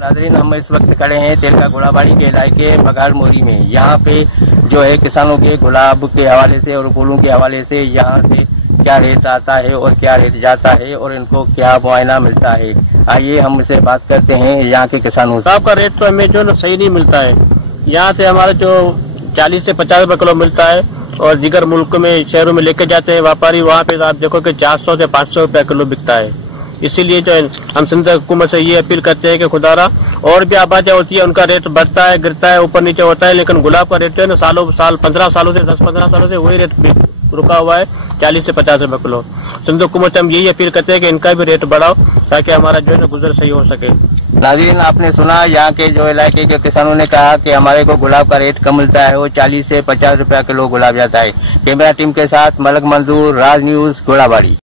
नाज़रीन, हम इस वक्त खड़े हैं तेलका घोड़ाबाड़ी के इलाके बघाड़ मोरी में। यहाँ पे जो है किसानों के गुलाब के हवाले से और फूलों के हवाले से यहाँ से क्या रेट आता है और क्या रेट जाता है और इनको क्या मुआयना मिलता है। आइए हम इसे बात करते हैं यहाँ के किसानों से। आपका रेट तो हमें जो ना सही नहीं मिलता है। यहाँ से हमारे जो 40 से 50 रुपए किलो मिलता है और जिगर मुल्क में शहरों में लेके जाते हैं व्यापारी, वहाँ पे आप देखो कि 400 से 500 रुपए किलो बिकता है। इसीलिए जो है हम सिंध हुकूमत से ये अपील करते हैं कि खुदारा और भी आबादियाँ होती है उनका रेट बढ़ता है, गिरता है, ऊपर नीचे होता है, लेकिन गुलाब का रेट जो है ना सालों साल 15 सालों से 10-15 सालों से वही रेट रुका हुआ है 40 से 50 रुपए किलो। सिंध हुकूमत से हम यही अपील करते हैं कि इनका भी रेट बढ़ाओ ताकि हमारा जो है ना गुजर सही हो सके। नाज़रीन, आपने सुना यहाँ के जो इलाके के किसानों ने कहा कि हमारे को गुलाब का रेट कम मिलता है, वो 40 से 50 रुपया किलो गुलाब जाता है। कैमरा टीम के साथ मलक मंजूर, राज न्यूज, घोड़ाबाड़ी।